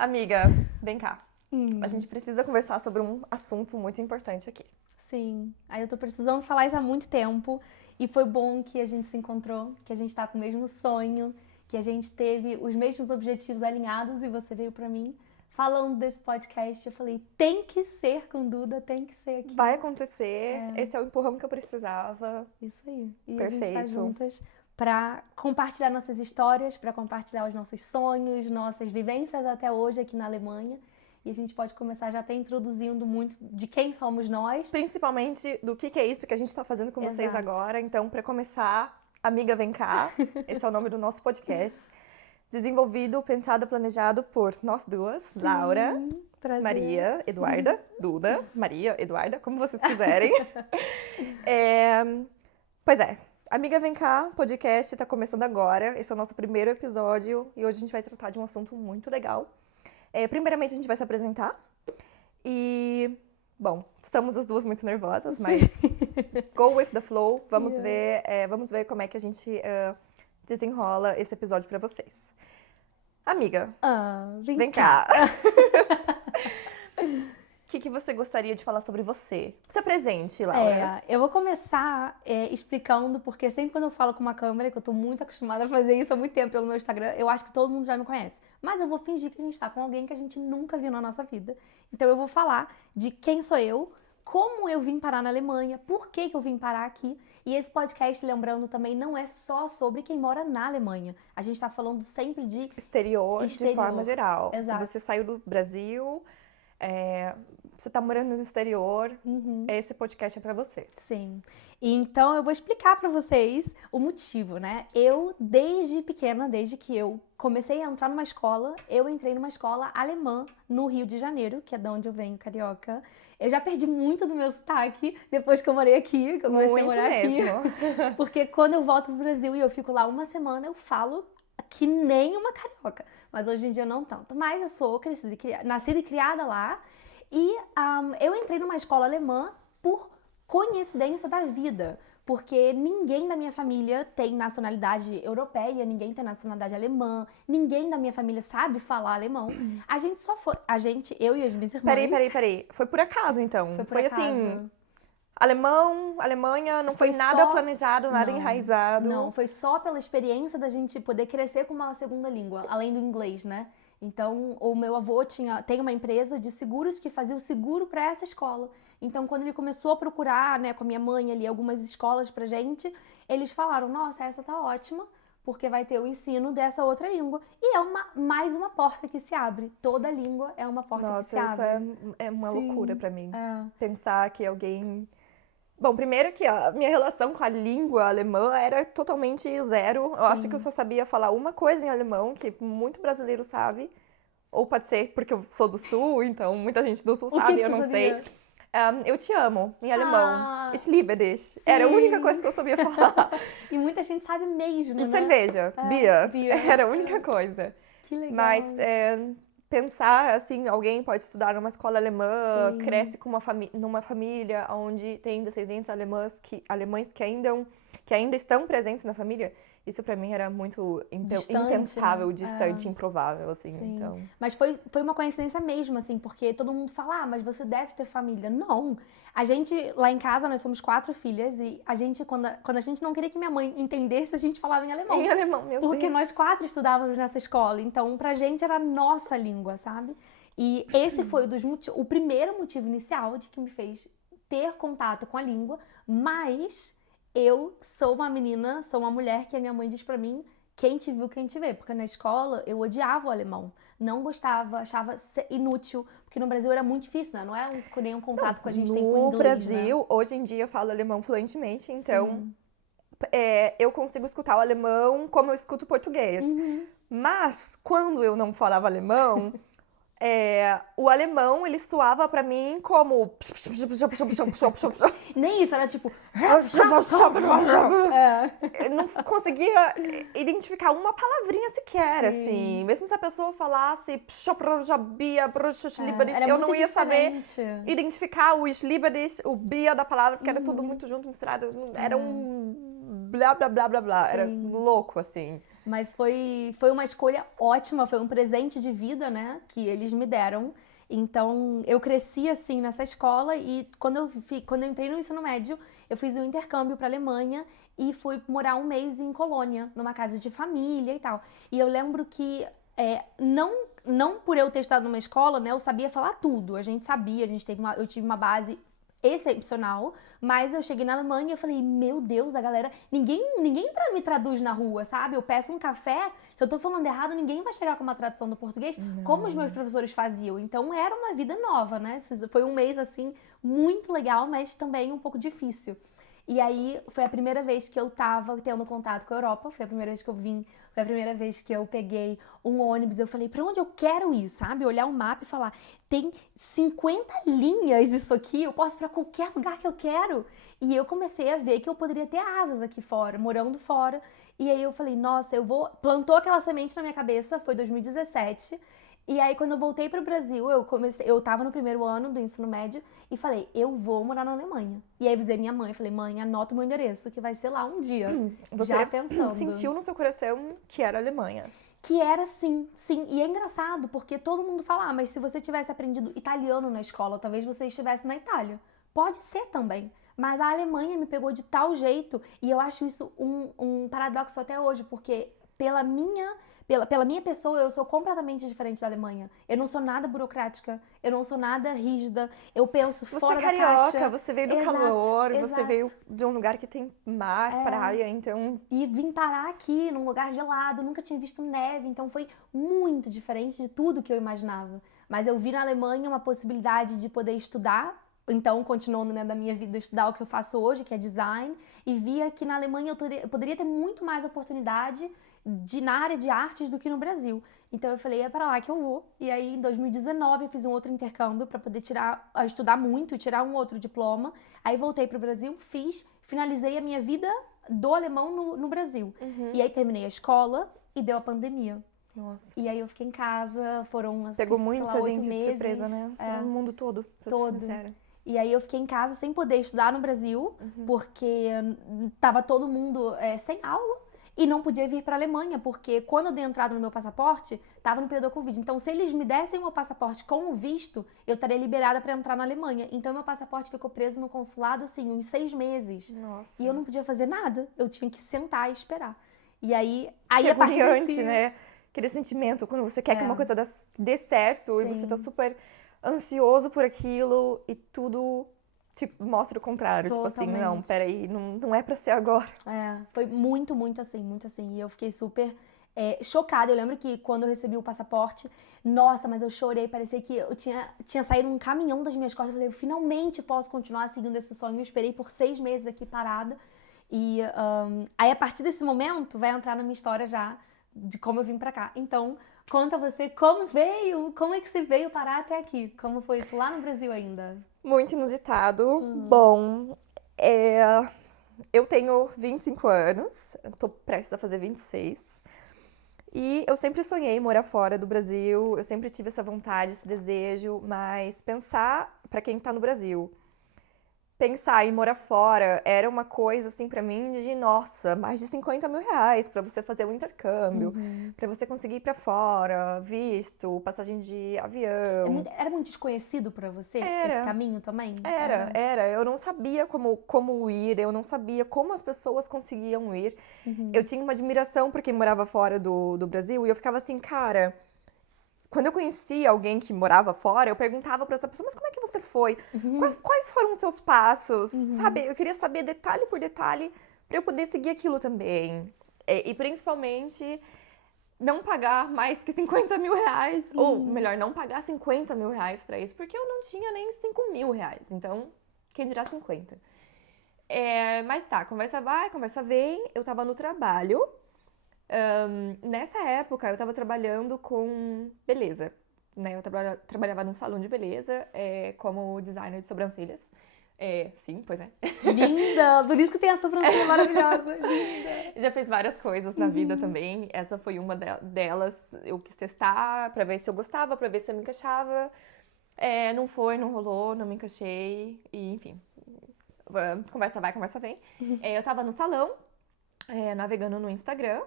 Amiga, vem cá. A gente precisa conversar sobre um assunto muito importante aqui. Sim. Aí eu tô precisando falar isso há muito tempo. E foi bom que a gente se encontrou, que a gente tá com o mesmo sonho, que a gente teve os mesmos objetivos alinhados e você veio pra mim falando desse podcast. Eu falei, tem que ser com Duda, tem que ser aqui. Vai acontecer, esse é o empurrão que eu precisava. Isso aí. E Perfeito. a gente tá juntas pra compartilhar nossas histórias, pra compartilhar os nossos sonhos, nossas vivências até hoje aqui na Alemanha. E a gente pode começar já até introduzindo muito de quem somos nós. Principalmente do que é isso que a gente tá fazendo com vocês Exato. agora. Então, pra começar, Amiga Vem Cá, esse é o nome do nosso podcast. Desenvolvido, pensado, planejado por nós duas, Laura, Prazer. Maria, Eduarda, Duda, Maria, Eduarda, como vocês quiserem. Pois é, Amiga Vem Cá, podcast tá começando agora. Esse é o nosso primeiro episódio e hoje a gente vai tratar de um assunto muito legal. Primeiramente, a gente vai se apresentar e, bom, estamos as duas muito nervosas, mas go with the flow. Vamos ver como é que a gente desenrola esse episódio pra vocês. Amiga, vem cá. O que você gostaria de falar sobre você? Se apresente, Laura. Eu vou começar explicando, porque sempre quando eu falo com uma câmera, que eu tô muito acostumada a fazer isso há muito tempo pelo meu Instagram, eu acho que todo mundo já me conhece. Mas eu vou fingir que a gente tá com alguém que a gente nunca viu na nossa vida. Então eu vou falar de quem sou eu, como eu vim parar na Alemanha, por que eu vim parar aqui. E esse podcast, lembrando também, não é só sobre quem mora na Alemanha. A gente tá falando sempre de Exterior, de forma geral. Exato. Se você saiu do Brasil, você tá morando no exterior, esse podcast é pra você. Sim. E então eu vou explicar pra vocês o motivo, né? Eu, desde pequena, desde que eu comecei a entrar numa escola, eu entrei numa escola alemã no Rio de Janeiro, que é de onde eu venho, carioca. Eu já perdi muito do meu sotaque depois que eu morei aqui, que eu comecei a morar mesmo. aqui. Porque quando eu volto pro Brasil e eu fico lá uma semana, eu falo que nem uma carioca. Mas hoje em dia não tanto. Mas eu sou nascida e criada lá. E eu entrei numa escola alemã por coincidência da vida, porque ninguém da minha família tem nacionalidade europeia, ninguém tem nacionalidade alemã, ninguém da minha família sabe falar alemão. A gente só foi, eu e as minhas irmãs... Peraí. Foi por acaso, então? Foi assim, acaso. Alemão, Alemanha, não foi nada planejado, nada enraizado. Não, foi só pela experiência da gente poder crescer com uma segunda língua, além do inglês, né? Então, o meu avô tem uma empresa de seguros que fazia o seguro para essa escola. Então, quando ele começou a procurar, né, com a minha mãe ali, algumas escolas pra gente, eles falaram, nossa, essa tá ótima, porque vai ter o ensino dessa outra língua. E é mais uma porta que se abre. Toda língua é uma porta que se abre. Nossa, isso é uma loucura pra mim. É. Pensar que alguém... Bom, primeiro que a minha relação com a língua alemã era totalmente zero. Eu acho que eu só sabia falar uma coisa em alemão, que muito brasileiro sabe. Ou pode ser porque eu sou do Sul, então muita gente do Sul sabe, eu não sei. Eu te amo, em alemão. Ich liebe dich. Sim. Era a única coisa que eu sabia falar. E muita gente sabe mesmo, E né? cerveja, Bier. Era a única coisa. Que legal. Mas pensar, assim, alguém pode estudar numa escola alemã, cresce com numa família onde tem descendentes alemães que ainda estão presentes na família, isso pra mim era muito impensável, né? distante, improvável, assim. Sim. Então... Mas foi uma coincidência mesmo, assim, porque todo mundo fala, mas você deve ter família. Não. A gente, lá em casa, nós somos 4 filhas e a gente, quando a gente não queria que minha mãe entendesse, a gente falava em alemão. Em alemão, meu Deus. Porque nós 4 estudávamos nessa escola, então pra gente era a nossa língua, sabe? E esse foi o primeiro motivo inicial de que me fez ter contato com a língua, mas eu sou uma menina, sou uma mulher que a minha mãe diz pra mim, quem te viu, quem te vê. Porque na escola eu odiava o alemão. Não gostava, achava inútil. Porque no Brasil era muito difícil, né? Não era nenhum contato que a gente tem com o inglês, no Brasil, né? hoje em dia eu falo alemão fluentemente, então eu consigo escutar o alemão como eu escuto o português. Mas quando eu não falava alemão, o alemão, ele soava pra mim como... Nem isso, era tipo... Eu não conseguia identificar uma palavrinha sequer, assim. Mesmo se a pessoa falasse... eu não ia saber identificar o Schlieberdisch, o Bia da palavra, porque era tudo muito junto, misturado. Era um blá, blá, blá, blá, blá. Era louco, assim. Mas foi uma escolha ótima, foi um presente de vida, né, que eles me deram. Então, eu cresci assim nessa escola e quando eu entrei no ensino médio, eu fiz um intercâmbio para Alemanha e fui morar um mês em Colônia, numa casa de família e tal. E eu lembro que não por eu ter estado numa escola, né, eu sabia falar tudo. A gente sabia, eu tive uma base excepcional, mas eu cheguei na Alemanha e eu falei, meu Deus, a galera, ninguém me traduz na rua, sabe? Eu peço um café, se eu tô falando errado, ninguém vai chegar com uma tradução do português, como os meus professores faziam. Então era uma vida nova, né? Foi um mês, assim, muito legal, mas também um pouco difícil. E aí, foi a primeira vez que eu tava tendo contato com a Europa, foi a primeira vez que eu vim, foi a primeira vez que eu peguei um ônibus, eu falei, pra onde eu quero ir, sabe? Olhar um mapa e falar, tem 50 linhas isso aqui, eu posso ir pra qualquer lugar que eu quero. E eu comecei a ver que eu poderia ter asas aqui fora, morando fora. E aí eu falei, nossa, plantou aquela semente na minha cabeça, foi 2017. E aí, quando eu voltei pro Brasil, eu tava no primeiro ano do ensino médio e falei, eu vou morar na Alemanha. E aí, avisei minha mãe, falei, mãe, anota o meu endereço, que vai ser lá um dia. Você já pensando. sentiu no seu coração que era a Alemanha? Que era sim. E é engraçado, porque todo mundo fala, mas se você tivesse aprendido italiano na escola, talvez você estivesse na Itália. Pode ser também. Mas a Alemanha me pegou de tal jeito, e eu acho isso um paradoxo até hoje, porque pela minha pessoa, eu sou completamente diferente da Alemanha. Eu não sou nada burocrática, eu não sou nada rígida, eu penso fora da caixa. Você é carioca, você veio do Exato, calor, você exato. veio de um lugar que tem mar, praia, então... E vim parar aqui, num lugar gelado, nunca tinha visto neve, então foi muito diferente de tudo que eu imaginava. Mas eu vi na Alemanha uma possibilidade de poder estudar, então continuando, né, da minha vida, estudar o que eu faço hoje, que é design, e via que na Alemanha eu poderia ter muito mais oportunidade na área de artes do que no Brasil. Então eu falei, é para lá que eu vou. E aí em 2019 eu fiz um outro intercâmbio para poder estudar muito e tirar um outro diploma. Aí voltei pro Brasil, finalizei a minha vida do alemão no Brasil. E aí terminei a escola e deu a pandemia. Nossa. E aí eu fiquei em casa, foram Pegou sei muita lá, 8 gente de meses. surpresa, né? O mundo todo, pra ser sincera. E aí eu fiquei em casa sem poder estudar no Brasil, porque tava todo mundo sem aula. E não podia vir para a Alemanha, porque quando eu dei entrada no meu passaporte, estava no período da Covid. Então, se eles me dessem o meu passaporte com o visto, eu estaria liberada para entrar na Alemanha. Então, meu passaporte ficou preso no consulado, assim, uns 6 meses. Nossa. E eu não podia fazer nada. Eu tinha que sentar e esperar. E aí Que a partir agoniante, né? Aquele sentimento, quando você quer que uma coisa dê certo e você tá super ansioso por aquilo e tudo... Tipo, mostra o contrário, Totalmente. Tipo assim, não, peraí, não é pra ser agora. Foi muito, muito assim, muito assim. E eu fiquei super chocada. Eu lembro que quando eu recebi o passaporte, nossa, mas eu chorei, parecia que eu tinha saído um caminhão das minhas costas. Eu falei, eu finalmente posso continuar seguindo esse sonho. Eu esperei por 6 meses aqui parada. E aí, a partir desse momento, vai entrar na minha história já de como eu vim pra cá. Então, conta você como é que você veio parar até aqui? Como foi isso lá no Brasil ainda? Muito inusitado. Bom, eu tenho 25 anos, tô prestes a fazer 26. E eu sempre sonhei morar fora do Brasil, eu sempre tive essa vontade, esse desejo, mas pensar, pra quem tá no Brasil, pensar em morar fora era uma coisa, assim, pra mim, de, nossa, mais de 50 mil reais pra você fazer um intercâmbio, pra você conseguir ir pra fora, visto, passagem de avião. Era muito desconhecido pra você Era. esse caminho também? Era. Eu não sabia como ir, eu não sabia como as pessoas conseguiam ir. Eu tinha uma admiração por quem morava fora do Brasil e eu ficava assim, cara... Quando eu conhecia alguém que morava fora, eu perguntava pra essa pessoa, mas como é que você foi? Quais foram os seus passos? Sabe, eu queria saber detalhe por detalhe pra eu poder seguir aquilo também. E principalmente, não pagar mais que 50 mil reais. Ou, melhor, não pagar 50 mil reais pra isso, porque eu não tinha nem 5 mil reais. Então, quem dirá 50? Mas tá, conversa vai, conversa vem. Eu tava no trabalho. Nessa época, eu tava trabalhando com beleza, né? Eu trabalhava num salão de beleza como designer de sobrancelhas. Sim, pois é. Linda! Por isso que tem a sobrancelha maravilhosa. Linda! Já fiz várias coisas na vida também. Essa foi uma delas. Eu quis testar pra ver se eu gostava, pra ver se eu me encaixava. Não foi, não rolou, não me encaixei. E, enfim, conversa vai, conversa vem. Eu tava no salão, navegando no Instagram.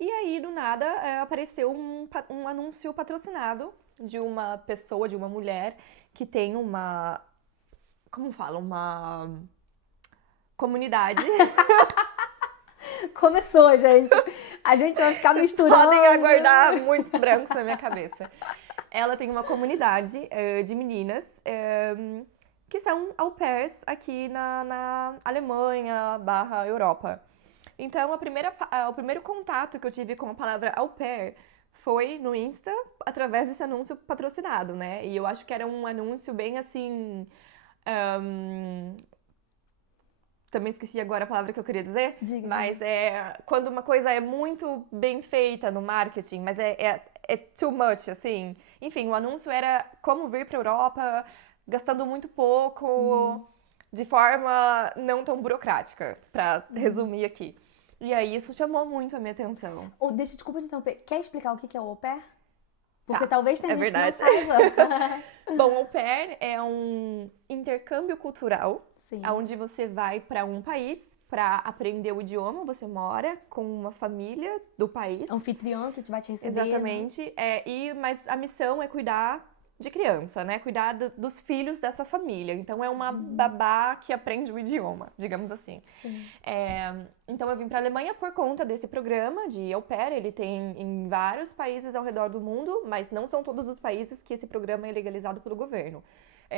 E aí, do nada, apareceu um anúncio patrocinado de uma pessoa, de uma mulher, que tem uma... Como fala? Uma comunidade. Começou, gente. A gente vai ficar Vocês misturando. podem aguardar muitos brancos na minha cabeça. Ela tem uma comunidade de meninas que são au pairs aqui na Alemanha / Europa. Então, o primeiro contato que eu tive com a palavra au pair foi no Insta, através desse anúncio patrocinado, né? E eu acho que era um anúncio bem assim... Também esqueci agora a palavra que eu queria dizer, Diga. mas quando uma coisa é muito bem feita no marketing, mas é too much, assim. Enfim, o anúncio era como vir para a Europa, gastando muito pouco, de forma não tão burocrática, para resumir aqui. E aí isso chamou muito a minha atenção. Desculpa te interromper. Quer explicar o que é o au pair? Porque Tá, talvez tenha é gente verdade. que não saiba. Bom, au pair é um intercâmbio cultural, Sim. onde você vai para um país para aprender o idioma, você mora com uma família do país. Anfitrião que vai te receber. Exatamente. Mas a missão é cuidar de criança, né? Cuidar dos filhos dessa família. Então é uma babá que aprende o idioma, digamos assim. Sim. Então eu vim para a Alemanha por conta desse programa de au pair. Ele tem em vários países ao redor do mundo, mas não são todos os países que esse programa é legalizado pelo governo.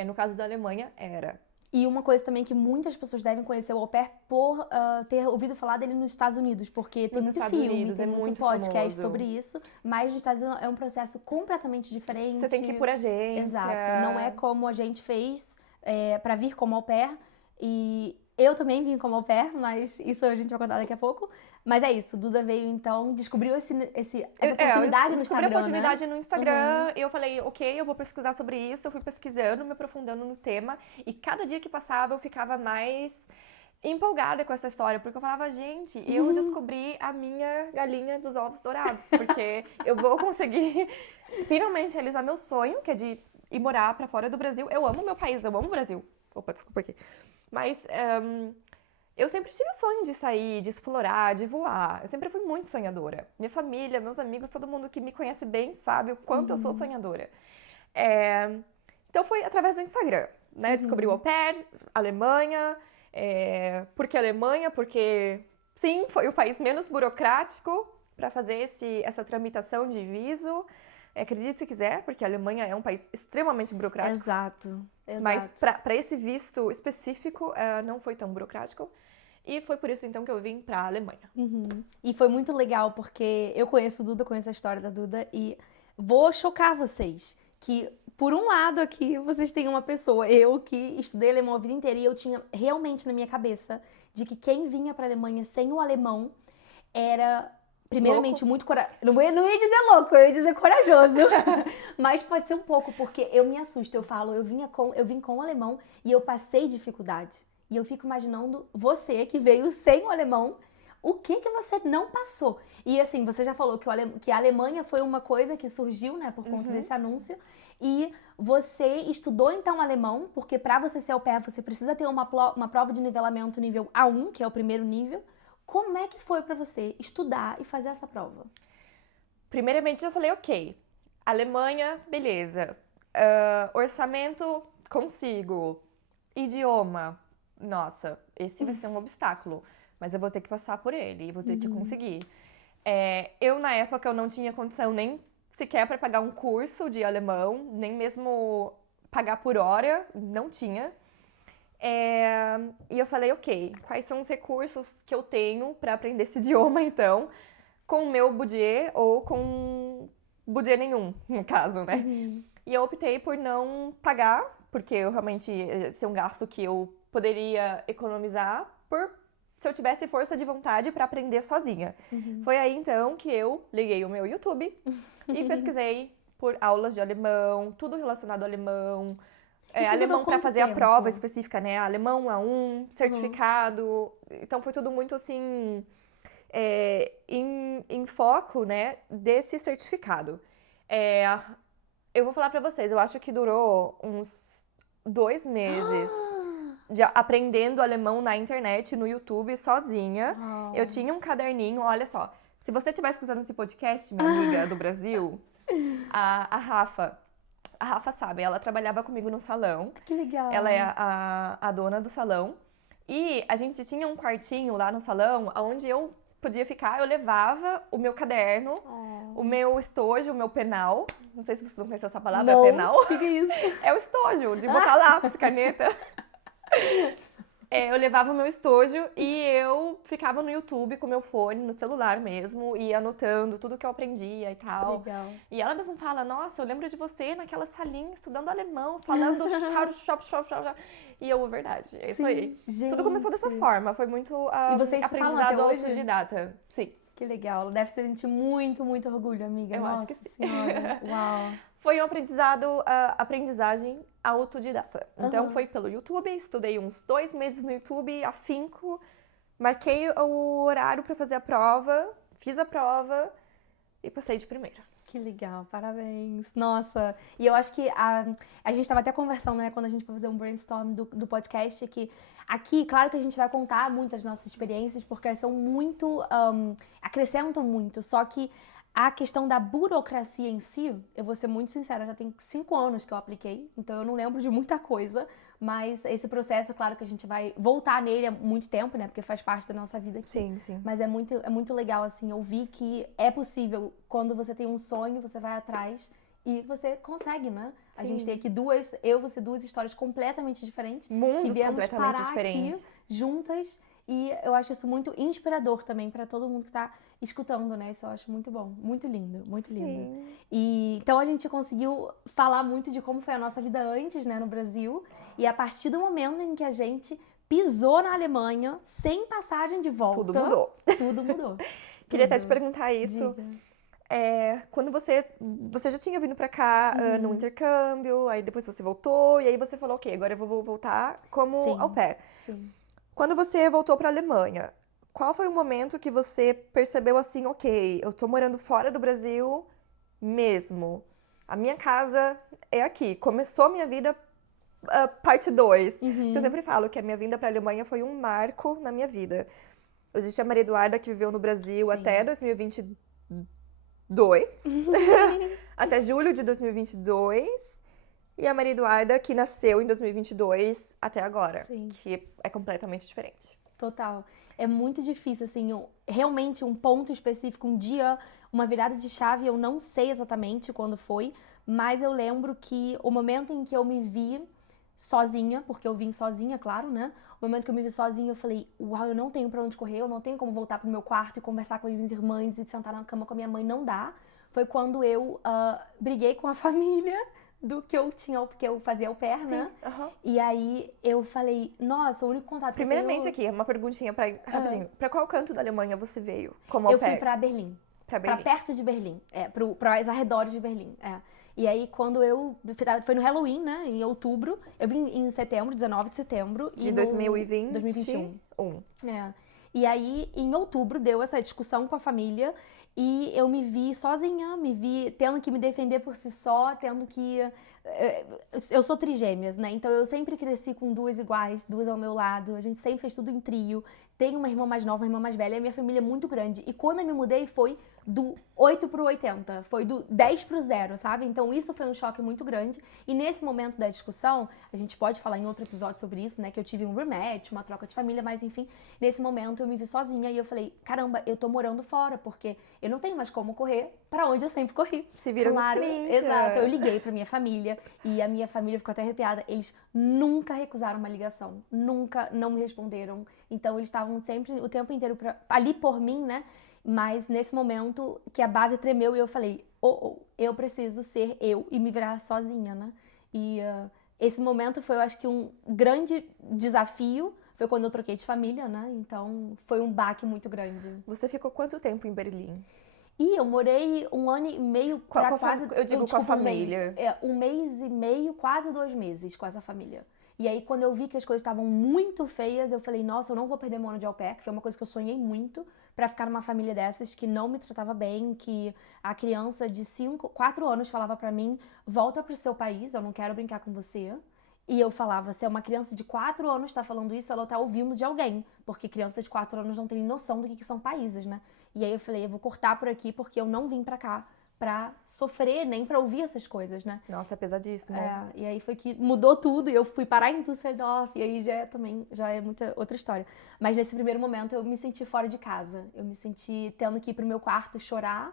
No caso da Alemanha, era. E uma coisa também que muitas pessoas devem conhecer o au pair por ter ouvido falar dele nos Estados Unidos, porque tem Nos muito Estados filme, Unidos, tem é muito muito podcast famoso. sobre isso, mas nos Estados Unidos é um processo completamente diferente. Você tem que ir por agência. Exato. Não é como a gente fez pra vir como au pair. E eu também vim como au pair, mas isso a gente vai contar daqui a pouco. Mas é isso, Duda veio então, descobriu essa oportunidade eu no descobri Instagram, a oportunidade no Instagram, Uhum. e eu falei, ok, eu vou pesquisar sobre isso. Eu fui pesquisando, me aprofundando no tema, e cada dia que passava eu ficava mais empolgada com essa história, porque eu falava, gente, eu descobri a minha galinha dos ovos dourados, porque eu vou conseguir finalmente realizar meu sonho, que é de ir morar pra fora do Brasil. Eu amo meu país, eu amo o Brasil. Opa, desculpa aqui. Mas eu sempre tive o sonho de sair, de explorar, de voar. Eu sempre fui muito sonhadora. Minha família, meus amigos, todo mundo que me conhece bem sabe o quanto eu sou sonhadora. Então foi através do Instagram, né? Descobri o au pair, Alemanha. Por que Alemanha? Porque, sim, foi o país menos burocrático para fazer essa tramitação de visto. Acredite se quiser, porque a Alemanha é um país extremamente burocrático. Exato. Mas para esse visto específico, não foi tão burocrático. E foi por isso, então, que eu vim pra Alemanha. Uhum. E foi muito legal, porque eu conheço Duda, conheço a história da Duda, e vou chocar vocês, que por um lado aqui, vocês têm uma pessoa, eu que estudei alemão a vida inteira, e eu tinha realmente na minha cabeça de que quem vinha pra Alemanha sem o alemão era... Primeiramente, muito corajoso. Não ia dizer louco, eu ia dizer corajoso. Mas pode ser um pouco, porque eu me assusto. Eu falo, eu vim com o alemão e eu passei dificuldade. E eu fico imaginando você que veio sem o alemão, o que você não passou? E assim, você já falou que a Alemanha foi uma coisa que surgiu, né, por conta desse anúncio. E você estudou então alemão, porque para você ser au pair, você precisa ter uma prova de nivelamento nível A1, que é o primeiro nível. Como é que foi pra você estudar e fazer essa prova? Primeiramente, eu falei, ok, Alemanha, beleza. Orçamento, consigo. Idioma, nossa, esse vai ser um obstáculo. Mas eu vou ter que passar por ele e vou ter que conseguir. Eu, na época, eu não tinha condição nem sequer para pagar um curso de alemão, nem mesmo pagar por hora, não tinha. E eu falei, ok, quais são os recursos que eu tenho para aprender esse idioma, então, com o meu budget ou com budget nenhum, no caso, né? E eu optei por não pagar, porque eu realmente ia ser um gasto que eu poderia economizar se eu tivesse força de vontade para aprender sozinha. Foi aí, então, que eu liguei o meu YouTube e pesquisei por aulas de alemão, tudo relacionado ao alemão. Alemão para fazer a prova específica, né? Alemão A1, certificado. Então foi tudo muito assim, em foco, né, desse certificado. Eu vou falar para vocês, eu acho que durou uns 2 meses aprendendo alemão na internet, no YouTube, sozinha. Eu tinha um caderninho, olha só. Se você estiver escutando esse podcast, minha amiga do Brasil, a Rafa sabe, ela trabalhava comigo no salão. Que legal. Ela é a dona do salão. E a gente tinha um quartinho lá no salão, onde eu podia ficar, eu levava o meu caderno, o meu estojo, o meu penal. Não sei se vocês vão conhecer essa palavra, Não. penal. O que é isso? É o estojo, de botar lápis, caneta. Eu levava o meu estojo e eu ficava no YouTube com o meu fone, no celular mesmo, e anotando tudo que eu aprendia e tal. Legal. E ela mesmo fala, nossa, eu lembro de você naquela salinha estudando alemão, falando chau. E eu, verdade, é isso aí. Gente. Tudo começou dessa forma, foi muito E vocês se falam aprendizado até hoje? autodidata. Sim. Que legal. Deve sentir muito, muito orgulho, amiga. Eu acho Nossa que sim. Senhora. Uau. Foi um aprendizagem autodidata. Então foi pelo YouTube, estudei uns 2 meses no YouTube, afinco, marquei o horário pra fazer a prova, fiz a prova e passei de primeira. Que legal, parabéns. Nossa, e eu acho que a gente estava até conversando, né, quando a gente foi fazer um brainstorm do podcast, que aqui, claro que a gente vai contar muitas nossas experiências, porque são muito, acrescentam muito, só que a questão da burocracia em si, eu vou ser muito sincera, já tem 5 anos que eu apliquei, então eu não lembro de muita coisa, mas esse processo, claro que a gente vai voltar nele há muito tempo, né, porque faz parte da nossa vida aqui. Sim, sim. Mas é muito legal, assim, ouvir que é possível, quando você tem um sonho, você vai atrás e você consegue, né? Sim. A gente tem aqui duas histórias completamente diferentes. Mundos que viemos completamente parar diferentes. aqui, juntas, e eu acho isso muito inspirador também para todo mundo que tá escutando, né? Isso eu acho muito bom, muito lindo, muito lindo. Sim. E então a gente conseguiu falar muito de como foi a nossa vida antes, né, no Brasil, e a partir do momento em que a gente pisou na Alemanha, sem passagem de volta, Tudo mudou. Tudo mudou. Queria até te perguntar isso. Diga. Quando você já tinha vindo pra cá no intercâmbio, aí depois você voltou, e aí você falou, ok, agora eu vou voltar como Sim. au pair. Sim. Quando você voltou pra Alemanha, qual foi o momento que você percebeu assim, ok, eu tô morando fora do Brasil mesmo. A minha casa é aqui. Começou a minha vida parte 2. Eu sempre falo que a minha vinda pra Alemanha foi um marco na minha vida. Existe a Maria Eduarda que viveu no Brasil Sim. até 2022. Até julho de 2022. E a Maria Eduarda que nasceu em 2022 até agora. Sim. Que é completamente diferente. Total. É muito difícil, assim, realmente um ponto específico, um dia, uma virada de chave, eu não sei exatamente quando foi, mas eu lembro que o momento em que eu me vi sozinha, porque eu vim sozinha, claro, né? O momento que eu me vi sozinha, eu falei, uau, eu não tenho pra onde correr, eu não tenho como voltar pro meu quarto e conversar com as minhas irmãs e sentar na cama com a minha mãe, não dá. Foi quando eu briguei com a família do que eu tinha, porque eu fazia au pair, né? Aham. E aí eu falei, nossa, o único contato Primeiramente que aqui, uma perguntinha rapidinho. Pra qual canto da Alemanha você veio como au eu fui pair? pra Berlim. Pra Pra Berlim. perto de Berlim. Para os arredores de Berlim. E aí, quando eu... Foi no Halloween, né? Em outubro. Eu vim em setembro, 19 de setembro. De e no 2020? 2021. E aí, em outubro, deu essa discussão com a família. E eu me vi sozinha, me vi tendo que me defender por si só, tendo que... Eu sou trigêmeas, né? Então, eu sempre cresci com 2 iguais, 2 ao meu lado. A gente sempre fez tudo em trio. Tenho uma irmã mais nova, uma irmã mais velha. E a minha família é muito grande. E quando eu me mudei, foi do 8 pro 80. Foi do 10 pro 0, sabe? Então, isso foi um choque muito grande. E nesse momento da discussão, a gente pode falar em outro episódio sobre isso, né? Que eu tive um rematch, uma troca de família, mas enfim. Nesse momento, eu me vi sozinha e eu falei, caramba, eu tô morando fora, porque eu não tenho mais como correr pra onde eu sempre corri. Se vira Claro, nos 30. exato. Eu liguei pra minha família e a minha família ficou até arrepiada. Eles nunca recusaram uma ligação. Nunca não me responderam. Então, eles estavam sempre, o tempo inteiro, ali por mim, né? Mas nesse momento que a base tremeu e eu falei, eu preciso ser eu e me virar sozinha, né? E esse momento foi, eu acho que um grande desafio. Foi quando eu troquei de família, né? Então, foi um baque muito grande. Você ficou quanto tempo em Berlim? E eu morei 1 ano e meio pra quase... Eu digo com a família. 1 mês e meio, quase 2 meses com essa família. E aí, quando eu vi que as coisas estavam muito feias, eu falei, nossa, eu não vou perder meu ano de au pair, que foi uma coisa que eu sonhei muito, pra ficar numa família dessas que não me tratava bem, que a criança de 4 anos falava pra mim, volta pro seu país, eu não quero brincar com você. E eu falava, se é uma criança de 4 anos tá falando isso, ela tá ouvindo de alguém. Porque crianças de 4 anos não têm noção do que são países, né? E aí eu falei, eu vou cortar por aqui porque eu não vim pra cá pra sofrer, nem pra ouvir essas coisas, né? Nossa, é pesadíssimo. E aí foi que mudou tudo e eu fui parar em Düsseldorf e aí já é muita outra história. Mas nesse primeiro momento eu me senti fora de casa. Eu me senti tendo que ir pro meu quarto chorar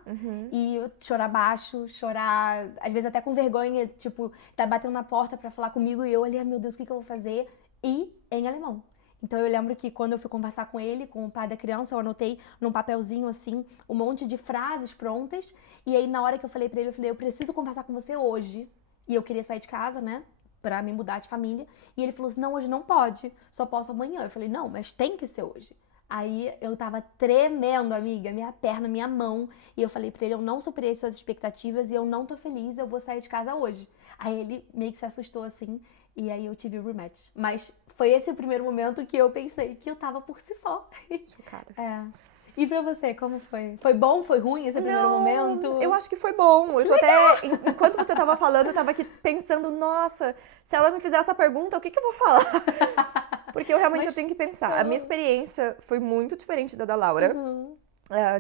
e chorar baixo, chorar, às vezes até com vergonha, tipo, tá batendo na porta pra falar comigo e eu ali, meu Deus, o que eu vou fazer? E em alemão. Então eu lembro que quando eu fui conversar com ele, com o pai da criança, eu anotei num papelzinho assim, um monte de frases prontas. E aí na hora que eu falei pra ele, eu falei, eu preciso conversar com você hoje. E eu queria sair de casa, né, pra me mudar de família. E ele falou assim, não, hoje não pode, só posso amanhã. Eu falei, não, mas tem que ser hoje. Aí eu tava tremendo, amiga, minha perna, minha mão. E eu falei pra ele, eu não superei suas expectativas e eu não tô feliz, eu vou sair de casa hoje. Aí ele meio que se assustou assim. E aí eu tive o rematch. Mas foi esse o primeiro momento que eu pensei que eu tava por si só. Chocada. E pra você, como foi? Foi bom? Foi ruim esse primeiro momento? Eu acho que foi bom. Eu tô até, enquanto você tava falando, eu tava aqui pensando, nossa, se ela me fizer essa pergunta, o que eu vou falar? Porque eu realmente eu tenho que pensar. A minha experiência foi muito diferente da Laura.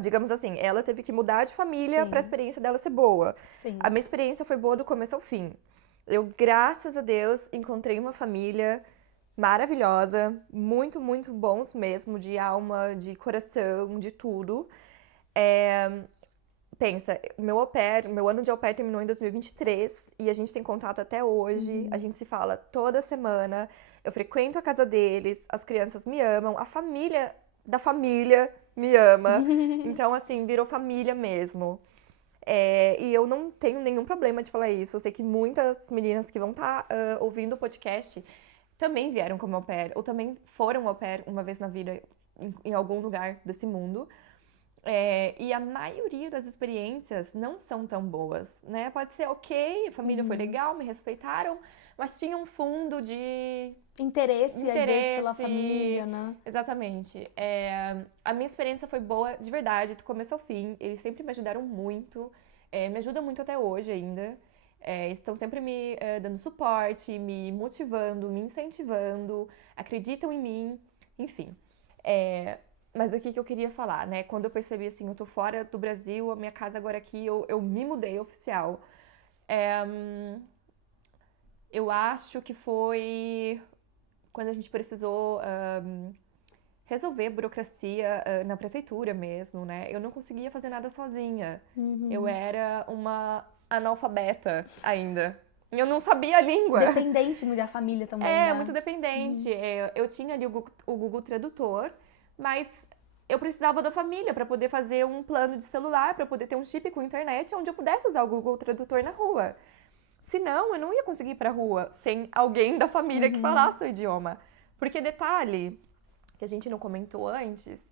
Digamos assim, ela teve que mudar de família pra experiência dela ser boa. Sim. A minha experiência foi boa do começo ao fim. Eu, graças a Deus, encontrei uma família maravilhosa, muito, muito bons mesmo, de alma, de coração, de tudo. Pensa, meu ano de au pair terminou em 2023 e a gente tem contato até hoje, a gente se fala toda semana, eu frequento a casa deles, as crianças me amam, a família da família me ama, então assim, virou família mesmo. E eu não tenho nenhum problema de falar isso. Eu sei que muitas meninas que vão estar ouvindo o podcast também vieram como au pair, ou também foram au pair uma vez na vida em algum lugar desse mundo. E a maioria das experiências não são tão boas, né? Pode ser ok, a família foi legal, me respeitaram, mas tinha um fundo de Interesse, às vezes, pela família, né? Exatamente. A minha experiência foi boa de verdade, do começo ao fim. Eles sempre me ajudaram muito, me ajudam muito até hoje ainda. Estão sempre me dando suporte, me motivando, me incentivando, acreditam em mim, enfim. Mas o que eu queria falar, né? Quando eu percebi assim, eu tô fora do Brasil, a minha casa agora aqui, eu me mudei oficial. Eu acho que foi quando a gente precisou resolver a burocracia na prefeitura mesmo, né? Eu não conseguia fazer nada sozinha. Eu era uma analfabeta ainda. Eu não sabia a língua. Dependente muito da família também, né? Muito dependente. Eu tinha ali o Google Tradutor, mas eu precisava da família para poder fazer um plano de celular, para poder ter um chip com internet onde eu pudesse usar o Google Tradutor na rua. Senão, eu não ia conseguir ir pra rua sem alguém da família que falasse o idioma. Porque, detalhe, que a gente não comentou antes,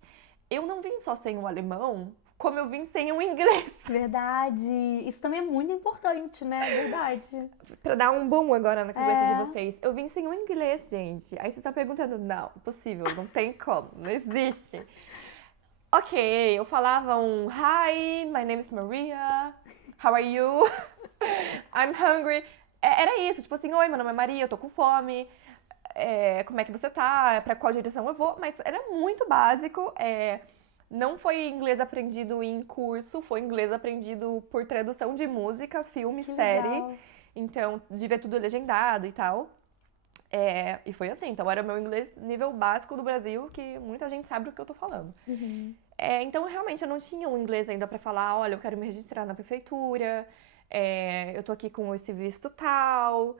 eu não vim só sem o alemão, como eu vim sem o inglês. Verdade. Isso também é muito importante, né? Verdade. Pra dar um boom agora na cabeça de vocês. Eu vim sem o inglês, gente. Aí você tá perguntando, não, impossível, não tem como, não existe. Ok, eu falava um Hi, my name is Maria, how are you? I'm hungry. Era isso, tipo assim, oi, meu nome é Maria, eu tô com fome. Como é que você tá? Pra qual direção eu vou? Mas era muito básico. Não foi inglês aprendido em curso, foi inglês aprendido por tradução de música, filme, série. Legal. Então, de ver tudo legendado e tal. E foi assim, então era o meu inglês nível básico do Brasil, que muita gente sabe do que eu tô falando. Então, realmente, eu não tinha um inglês ainda pra falar, olha, eu quero me registrar na prefeitura, eu tô aqui com esse visto tal.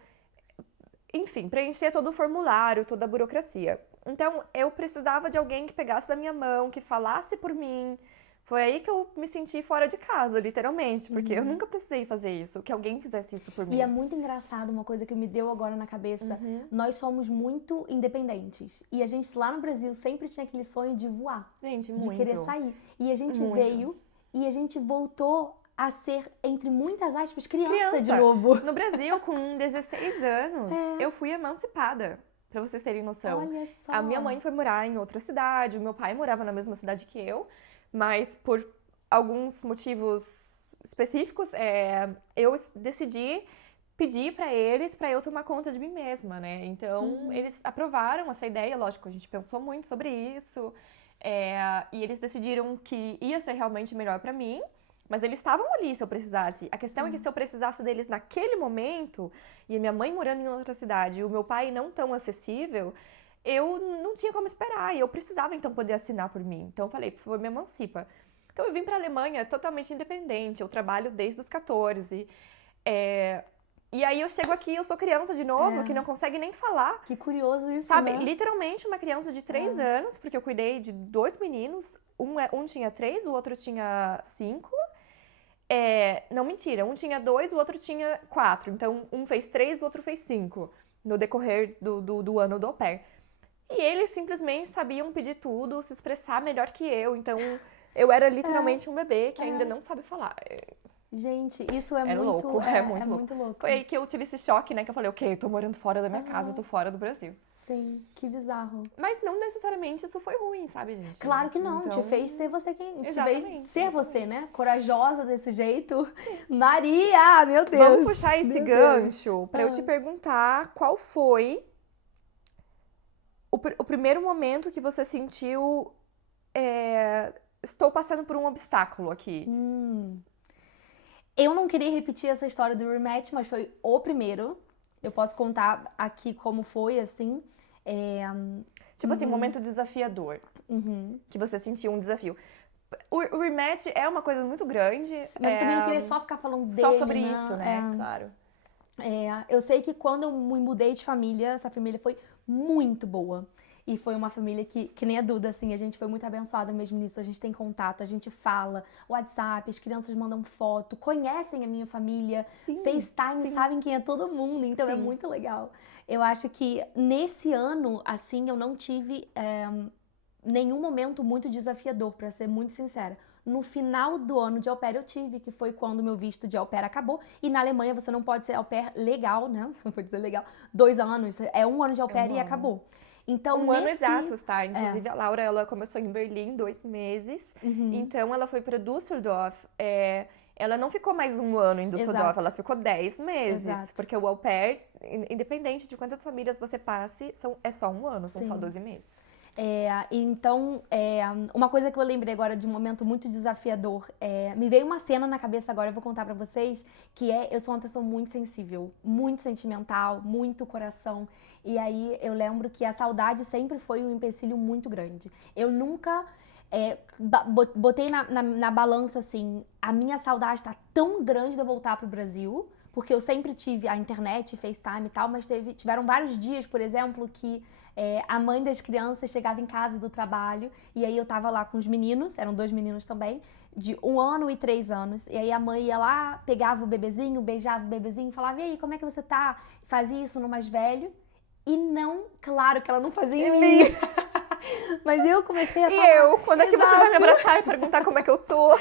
Enfim, preencher todo o formulário, toda a burocracia. Então, eu precisava de alguém que pegasse da minha mão, que falasse por mim. Foi aí que eu me senti fora de casa, literalmente, porque eu nunca precisei fazer isso, que alguém fizesse isso por mim. E é muito engraçado, uma coisa que me deu agora na cabeça. Nós somos muito independentes. E a gente lá no Brasil sempre tinha aquele sonho de voar. Gente, de muito. querer sair. E a gente Muito. veio e a gente voltou a ser, entre muitas aspas, criança de novo. No Brasil, com 16 anos, eu fui emancipada, pra vocês terem noção. Olha só. A minha mãe foi morar em outra cidade, o meu pai morava na mesma cidade que eu, mas por alguns motivos específicos, eu decidi pedir pra eles pra eu tomar conta de mim mesma, né? Então, eles aprovaram essa ideia, lógico, a gente pensou muito sobre isso, e eles decidiram que ia ser realmente melhor pra mim, mas eles estavam ali se eu precisasse. A questão é que se eu precisasse deles naquele momento, e a minha mãe morando em outra cidade, e o meu pai não tão acessível, eu não tinha como esperar, e eu precisava então poder assinar por mim. Então eu falei, por favor, me emancipa. Então eu vim pra Alemanha totalmente independente, eu trabalho desde os 14, e aí eu chego aqui, eu sou criança de novo, que não consegue nem falar. Que curioso isso, Sabe, né? literalmente uma criança de 3 anos, porque eu cuidei de 2 meninos, um tinha 3, o outro tinha 5. Não, mentira, um tinha 2, o outro tinha 4. Então, um fez 3, o outro fez 5, no decorrer do ano do au pair. E eles simplesmente sabiam pedir tudo, se expressar melhor que eu. Então, eu era literalmente um bebê que ainda não sabe falar. Gente, isso é Era muito, louco, é muito louco. muito louco. Foi aí que eu tive esse choque, né? Que eu falei, ok, eu tô morando fora da minha casa, eu tô fora do Brasil. Sim, que bizarro. Mas não necessariamente isso foi ruim, sabe, gente? Claro que não, Então, te fez ser você quem. Te Exatamente, fez ser você, exatamente. né? Corajosa desse jeito. Maria, meu Deus. Vamos puxar esse Meu gancho pra eu te Ah. perguntar qual foi o primeiro momento que você sentiu. Estou passando por um obstáculo aqui. Eu não queria repetir essa história do rematch, mas foi o primeiro. Eu posso contar aqui como foi, assim. Tipo assim, momento desafiador. Que você sentiu um desafio. O rematch é uma coisa muito grande. Mas eu também não queria só ficar falando dele, Só sobre né? isso, né? Claro. Eu sei que quando eu me mudei de família, essa família foi muito boa. E foi uma família que nem a Duda, assim, a gente foi muito abençoada mesmo nisso. A gente tem contato, a gente fala, WhatsApp, as crianças mandam foto, conhecem a minha família, Sim, FaceTime, sim. sabem quem é todo mundo, então é Sim. muito legal. Eu acho que nesse ano, assim, eu não tive nenhum momento muito desafiador, pra ser muito sincera. No final do ano de au pair eu tive, que foi quando meu visto de au pair acabou. E na Alemanha você não pode ser au pair legal, né? Não vou dizer legal. 2 anos, é 1 ano de au pair e ano. acabou. Então, Um ano nesse... exatos, tá? Inclusive, a Laura, ela começou em Berlim 2 meses. Então, ela foi pra Düsseldorf. Ela não ficou mais 1 ano em Düsseldorf, Exato. ela ficou 10 meses. Exato. Porque o au pair, independente de quantas famílias você passe, é só 1 ano, são só Sim. 12 meses. Então, uma coisa que eu lembrei agora de um momento muito desafiador, me veio uma cena na cabeça agora, eu vou contar pra vocês, que eu sou uma pessoa muito sensível, muito sentimental, muito coração, e aí eu lembro que a saudade sempre foi um empecilho muito grande. Eu nunca botei na balança assim, a minha saudade tá tão grande de eu voltar pro Brasil, porque eu sempre tive a internet, FaceTime e tal, mas tiveram vários dias, por exemplo, que a mãe das crianças chegava em casa do trabalho e aí eu tava lá com os meninos, eram 2 meninos também, de 1 ano e 3 anos. E aí a mãe ia lá, pegava o bebezinho, beijava o bebezinho, falava, e aí, como é que você tá? Fazia isso no mais velho. E não, claro que ela não fazia em mim. Mas eu comecei a falar... E eu? Quando é que você vai me abraçar e perguntar como é que eu tô?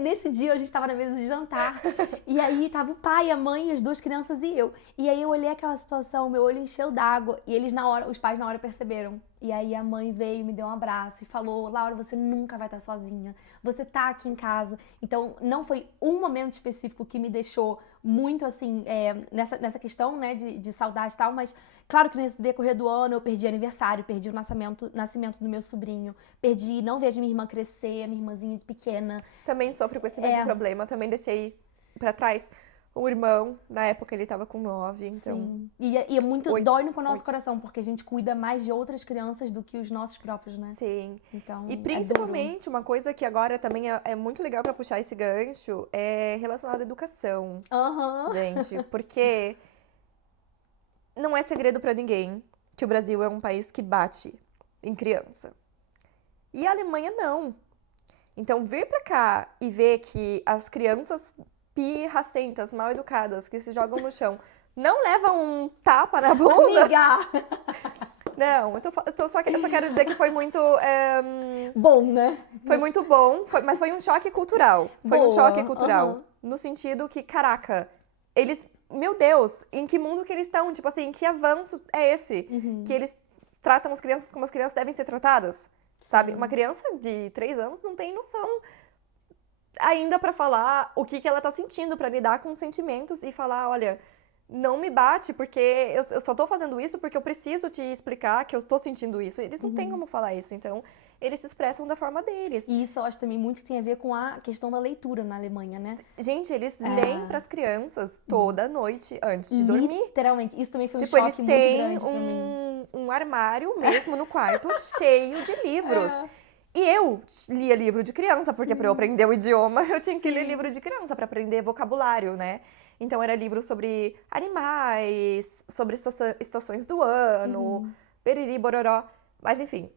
Nesse dia, a gente tava na mesa de jantar. E aí tava o pai, a mãe, as 2 crianças e eu. E aí eu olhei aquela situação, meu olho encheu d'água. E eles os pais na hora perceberam. E aí a mãe veio, me deu um abraço e falou, Laura, você nunca vai estar sozinha. Você tá aqui em casa. Então, não foi um momento específico que me deixou muito, assim, nessa questão, né, de saudade e tal. Mas, claro que nesse decorrer do ano eu perdi aniversário, perdi o nascimento do meu sobrinho. Perdi, não vejo minha irmã crescer, a minha irmãzinha pequena. Também sofro com esse mesmo problema. Também deixei pra trás o irmão. Na época ele tava com 9, então... Sim. E é muito... dói no nosso coração, porque a gente cuida mais de outras crianças do que os nossos próprios, né? Sim. Então, E principalmente, uma coisa que agora também é muito legal pra puxar esse gancho, é relacionado à educação. Gente, porque não é segredo pra ninguém que o Brasil é um país que bate em criança. E a Alemanha não. Então, vir pra cá e ver que as crianças pirracentas, mal educadas, que se jogam no chão, não levam um tapa na bunda. Amiga! Não, eu só quero dizer que foi muito... Bom, né? Foi muito bom, mas foi um choque cultural. Foi um choque cultural. No sentido que, caraca, eles... Meu Deus, em que mundo que eles estão? Tipo assim, que avanço é esse? Que eles tratam as crianças como as crianças devem ser tratadas, sabe? Uma criança de 3 anos não tem noção ainda pra falar o que ela tá sentindo, pra lidar com os sentimentos e falar, olha, não me bate porque eu só tô fazendo isso porque eu preciso te explicar que eu tô sentindo isso. Eles não têm como falar isso, então eles se expressam da forma deles. E isso eu acho também muito que tem a ver com a questão da leitura na Alemanha, né? Gente, eles leem pras crianças toda noite antes de dormir. Literalmente. Isso também foi um Tipo, choque eles muito têm grande pra mim. um armário mesmo no quarto cheio de livros. E eu lia livro de criança, porque para eu aprender o idioma, eu tinha que ler livro de criança para aprender vocabulário, né? Então era livro sobre animais, sobre estações do ano, periri, bororó. Mas enfim,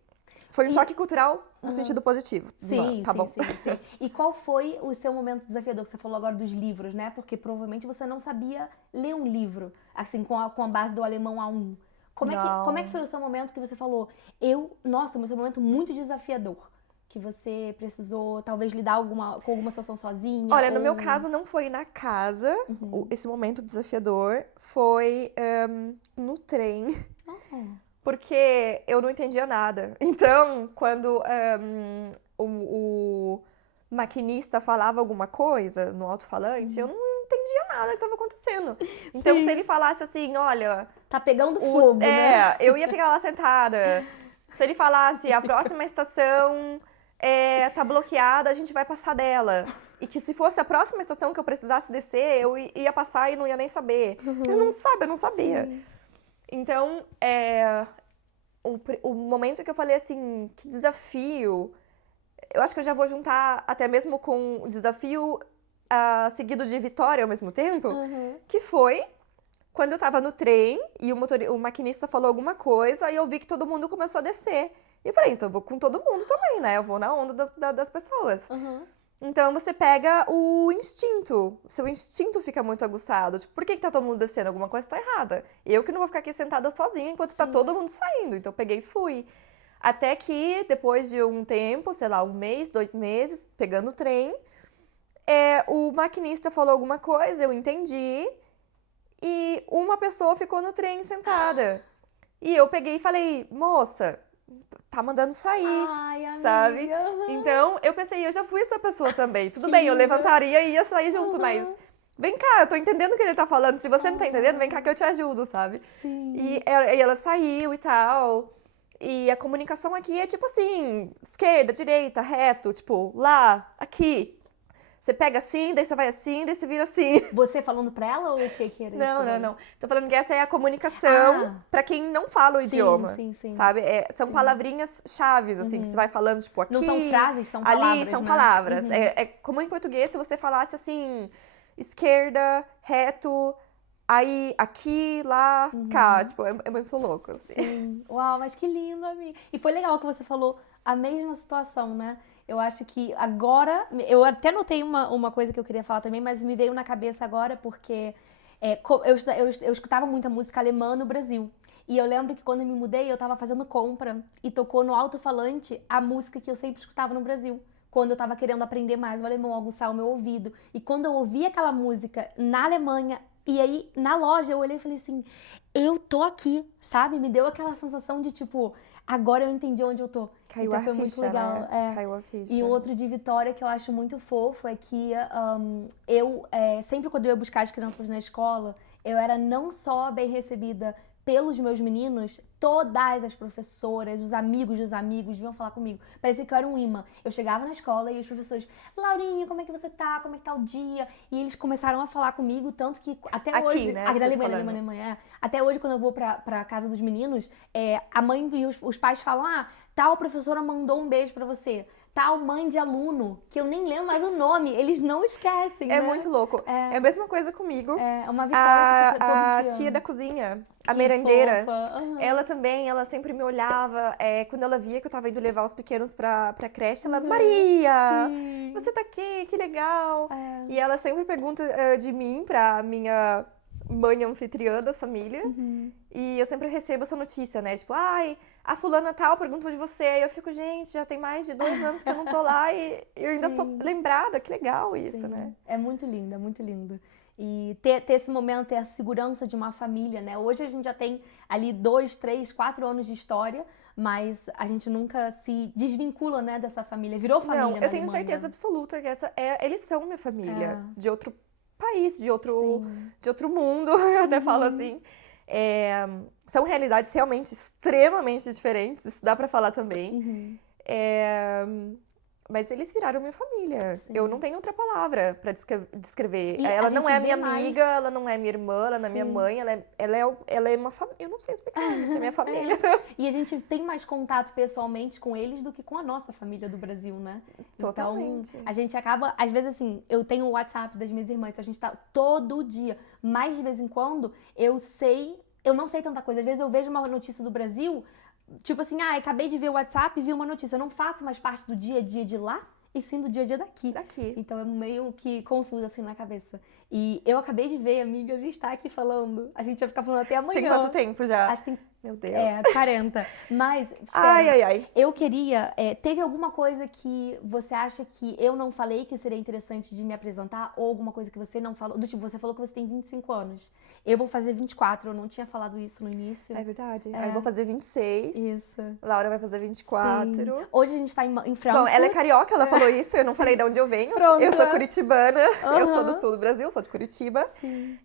foi um choque cultural no sentido positivo. Sim, Tá sim, bom. sim. E qual foi o seu momento desafiador? Que você falou agora dos livros, né? Porque provavelmente você não sabia ler um livro, assim, com a base do alemão A1. Como é que foi o seu momento que você falou? Nossa, o seu momento muito desafiador. Que você precisou, talvez, lidar com alguma situação sozinha? Olha, no meu caso, não foi na casa. Esse momento desafiador foi no trem. Porque eu não entendia nada. Então, quando o maquinista falava alguma coisa no alto-falante, eu não entendia nada que estava acontecendo. Então, se ele falasse assim, olha... Tá pegando fogo, né? eu ia ficar lá sentada. Se ele falasse, a próxima estação tá bloqueada, a gente vai passar dela. E que se fosse a próxima estação que eu precisasse descer, eu ia passar e não ia nem saber. Eu não sabia. Sim. Então, o momento que eu falei assim, que desafio, eu acho que eu já vou juntar até mesmo com o desafio seguido de vitória ao mesmo tempo, que foi quando eu tava no trem e o maquinista falou alguma coisa e eu vi que todo mundo começou a descer. E eu falei, então eu vou com todo mundo também, né? Eu vou na onda das pessoas. Então você pega o instinto. O seu instinto fica muito aguçado. Tipo, por que tá todo mundo descendo? Alguma coisa tá errada. Eu que não vou ficar aqui sentada sozinha enquanto tá todo mundo saindo. Então eu peguei e fui. Até que, depois de um tempo, sei lá, 1 mês, 2 meses, pegando o trem, o maquinista falou alguma coisa, eu entendi. E uma pessoa ficou no trem sentada. E eu peguei e falei, moça, tá mandando sair, sabe? Então, eu pensei, eu já fui essa pessoa também. Tudo bem, eu levantaria e ia sair junto, mas vem cá, eu tô entendendo o que ele tá falando. Se você não tá entendendo, vem cá que eu te ajudo, sabe? Sim. E ela saiu e tal. E a comunicação aqui é tipo assim, esquerda, direita, reto, tipo, lá, aqui. Você pega assim, daí você vai assim, daí você vira assim. Você falando pra ela ou o que era isso? Não. Tô falando que essa é a comunicação pra quem não fala o idioma. Sim. Sabe? São palavrinhas chaves, assim, que você vai falando, tipo, aqui... Não são frases, são palavras, ali são palavras. É como em português, se você falasse assim, esquerda, reto, aí, aqui, lá, cá. Tipo, é muito louco, assim. Sim. Uau, mas que lindo, amiga. E foi legal que você falou a mesma situação, né? Eu acho que agora... Eu até notei uma coisa que eu queria falar também, mas me veio na cabeça agora porque eu escutava muita música alemã no Brasil. E eu lembro que quando eu me mudei, eu tava fazendo compra e tocou no alto-falante a música que eu sempre escutava no Brasil. Quando eu tava querendo aprender mais o alemão, aguçar o meu ouvido. E quando eu ouvi aquela música na Alemanha, e aí na loja eu olhei e falei assim, eu tô aqui, sabe? Me deu aquela sensação de tipo, agora eu entendi onde eu tô. Caiu então a foi ficha, muito legal. né? Caiu a ficha. E um outro de Vitória que eu acho muito fofo é que sempre quando eu ia buscar as crianças na escola, eu era não só bem recebida pelos meus meninos, todas as professoras, os amigos dos amigos vinham falar comigo. Parecia que eu era um imã. Eu chegava na escola e os professores, Laurinha, como é que você tá? Como é que tá o dia? E eles começaram a falar comigo, tanto que até aqui, hoje... Né, aqui na Alemanha, Até hoje, quando eu vou pra casa dos meninos, a mãe e os pais falam, tal professora mandou um beijo pra você. Tal mãe de aluno, que eu nem lembro mais o nome, eles não esquecem, É né? muito louco. É a mesma coisa comigo. É uma vitória que a tia da cozinha, a merendeira, ela também, ela sempre me olhava, quando ela via que eu tava indo levar os pequenos pra creche, ela, Maria, você tá aqui, que legal. E ela sempre pergunta de mim pra minha mãe anfitriã da família. E eu sempre recebo essa notícia, né? Tipo, a fulana tal perguntou de você. E eu fico, gente, já tem mais de 2 anos que eu não tô lá e eu ainda sou lembrada. Que legal isso, né? É muito lindo, é muito lindo. E ter esse momento, ter a segurança de uma família, né? Hoje a gente já tem ali 2, 3, 4 anos de história, mas a gente nunca se desvincula, né, dessa família. Virou família Não, na eu tenho Alemanha. certeza absoluta que eles são minha família. É. De outro país, Sim. de outro mundo, eu até falo assim. São realidades realmente extremamente diferentes, isso dá pra falar também. Uhum. Mas eles viraram minha família. Sim. Eu não tenho outra palavra pra descrever. E Ela a não gente é vê minha mais- amiga, ela não é minha irmã, ela não é minha Sim. mãe, ela é uma família. Eu não sei explicar, gente, é minha família. E a gente tem mais contato pessoalmente com eles do que com a nossa família do Brasil, né? Totalmente. Então, a gente acaba, às vezes assim, eu tenho o WhatsApp das minhas irmãs, então a gente tá todo dia, mas de vez em quando eu não sei tanta coisa. Às vezes eu vejo uma notícia do Brasil, tipo assim, acabei de ver o WhatsApp e vi uma notícia. Eu não faço mais parte do dia a dia de lá, e sim do dia a dia daqui. Daqui. Então é meio que confuso assim na cabeça. E eu acabei de ver, amiga, a gente tá aqui falando. A gente vai ficar falando até amanhã. Tem quanto tempo já? Acho que tem Meu Deus. 40. Mas, Ai, Sharon, ai, ai. eu queria... teve alguma coisa que você acha que eu não falei que seria interessante de me apresentar? Ou alguma coisa que você não falou? Do tipo, você falou que você tem 25 anos. Eu vou fazer 24, eu não tinha falado isso no início. É verdade. Aí eu vou fazer 26. Isso. Laura vai fazer 24. Sim. Hoje a gente tá em Frankfurt. Bom, ela é carioca, ela falou isso, eu não falei de onde eu venho. Pronto. Eu sou curitibana, eu sou Aham. do sul do Brasil, sou de Curitiba. Sim.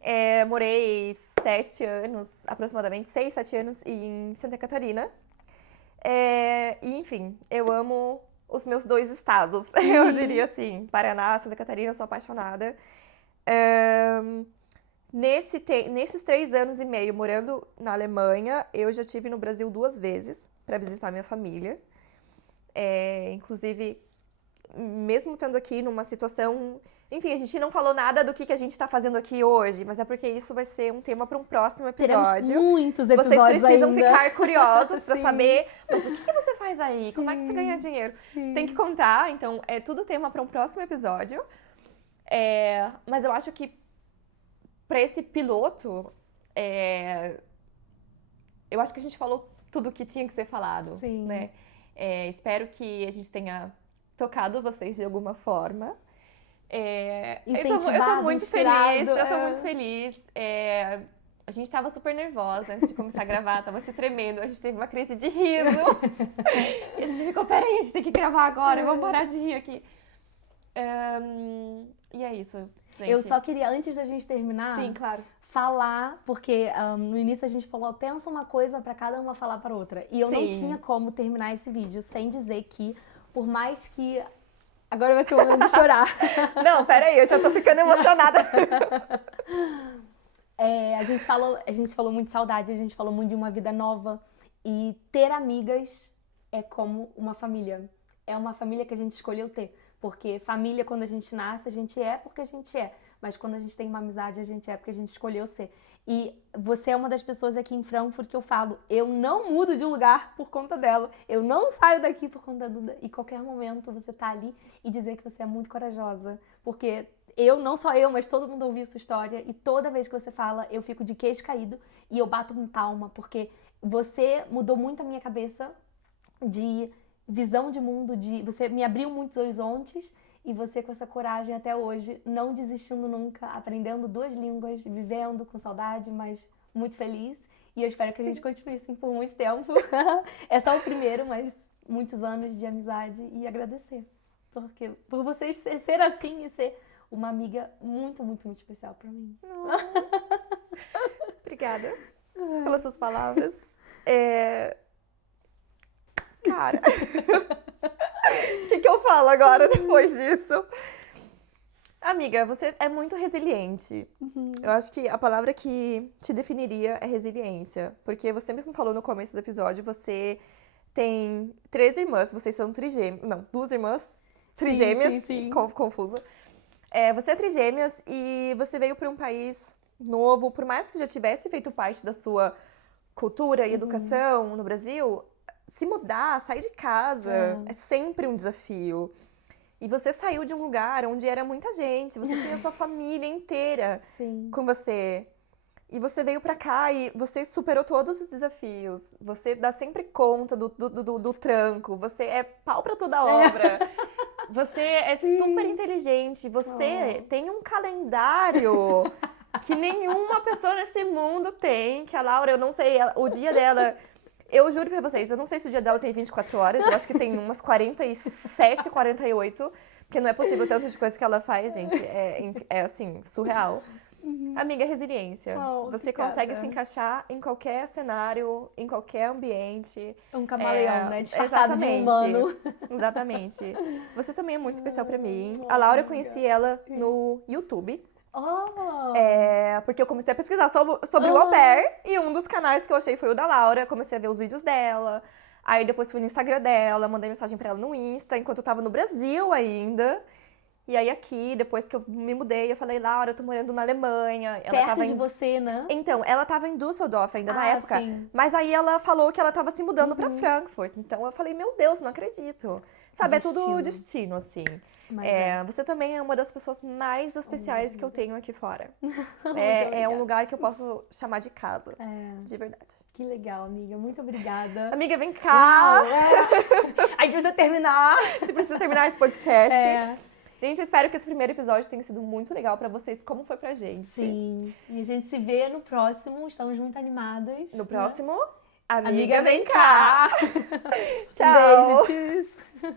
Morei 7 anos, aproximadamente 6, 7 anos em Santa Catarina. E, enfim, eu amo os meus 2 estados, eu diria assim. Paraná, Santa Catarina, eu sou apaixonada. Nesses 3 anos e meio morando na Alemanha, eu já estive no Brasil 2 vezes para visitar minha família. Inclusive, mesmo estando aqui numa situação... Enfim, a gente não falou nada do que a gente tá fazendo aqui hoje, mas é porque isso vai ser um tema para um próximo episódio. Teremos muitos episódios Vocês precisam ainda. ficar curiosos para Sim. saber, mas o que você faz aí? Como é que você ganha dinheiro? Sim. Tem que contar, então é tudo tema para um próximo episódio. Mas eu acho que para esse piloto, eu acho que a gente falou tudo o que tinha que ser falado, Sim. né? Espero que a gente tenha tocado vocês de alguma forma. Eu tô muito feliz, eu tô muito feliz. A gente tava super nervosa antes de começar a gravar, tava se tremendo, a gente teve uma crise de riso. E a gente ficou, peraí, a gente tem que gravar agora, vamos parar de rir aqui. E é isso, gente. Eu só queria, antes da gente terminar, Sim, claro. falar, porque no início a gente falou, pensa uma coisa pra cada uma falar pra outra. E eu não Sim. tinha como terminar esse vídeo sem dizer que, por mais que... Agora vai ser o momento de chorar. Não, peraí, eu já tô ficando emocionada. A gente falou muito de saudade, a gente falou muito de uma vida nova. E ter amigas é como uma família. É uma família que a gente escolheu ter. Porque família, quando a gente nasce, a gente é porque a gente é. Mas quando a gente tem uma amizade, a gente é porque a gente escolheu ser. E você é uma das pessoas aqui em Frankfurt que eu falo, eu não mudo de lugar por conta dela. Eu não saio daqui por conta da Duda. E qualquer momento você tá ali e dizer que você é muito corajosa. Porque não só eu, mas todo mundo ouviu sua história. E toda vez que você fala, eu fico de queixo caído e eu bato em palma. Porque você mudou muito a minha cabeça de visão de mundo, você me abriu muitos horizontes. E você com essa coragem até hoje, não desistindo nunca, aprendendo 2 línguas, vivendo com saudade, mas muito feliz. E eu espero que a gente continue assim por muito tempo. É só o primeiro, mas muitos anos de amizade e agradecer. Porque por você ser assim e ser uma amiga muito, muito, muito especial pra mim. Obrigada pelas suas palavras. Cara... O que eu falo agora depois disso? Amiga, você é muito resiliente. Eu acho que a palavra que te definiria é resiliência. Porque você mesmo falou no começo do episódio, você tem 3 irmãs, vocês são trigêmeas. Não, 2 irmãs trigêmeas. Sim. Confuso. Você é trigêmeas e você veio para um país novo. Por mais que já tivesse feito parte da sua cultura e educação no Brasil... Se mudar, sair de casa, é sempre um desafio. E você saiu de um lugar onde era muita gente, você tinha sua família inteira com você. E você veio pra cá e você superou todos os desafios. Você dá sempre conta do tranco, você é pau pra toda obra. Você é super inteligente, você tem um calendário que nenhuma pessoa nesse mundo tem. Que a Laura, eu não sei, o dia dela... Eu juro pra vocês, eu não sei se o dia dela tem 24 horas, eu acho que tem umas 47, 48, porque não é possível o tanto de coisa que ela faz, gente. É assim, surreal. Amiga, é resiliência. Oh, Você obrigada. consegue se encaixar em qualquer cenário, em qualquer ambiente. Um camaleão, né? Disfarçado de humano. Exatamente. Você também é muito especial pra mim. Oh, A Laura, eu amiga. conheci ela no YouTube. Oh! Porque eu comecei a pesquisar sobre o au pair, e um dos canais que eu achei foi o da Laura. Comecei a ver os vídeos dela. Aí depois fui no Instagram dela, mandei mensagem pra ela no Insta, enquanto eu tava no Brasil ainda. E aí aqui, depois que eu me mudei, eu falei, Laura, eu tô morando na Alemanha. Ela Perto tava de você, né? Então, ela tava em Düsseldorf ainda na época. Sim. Mas aí ela falou que ela tava se mudando pra Frankfurt. Então eu falei, meu Deus, não acredito. Sabe, é tudo destino, assim. Mas Você também é uma das pessoas mais especiais que eu tenho aqui fora. Muito É um obrigada. lugar que eu posso chamar de casa. De verdade. Que legal, amiga. Muito obrigada. Amiga, vem cá! A gente precisa terminar. A gente precisa terminar esse podcast. É. Gente, eu espero que esse primeiro episódio tenha sido muito legal pra vocês, como foi pra gente. Sim. E a gente se vê no próximo. Estamos muito animadas. No próximo, Amiga, Amiga, vem cá. Tchau! Beijo, tchau.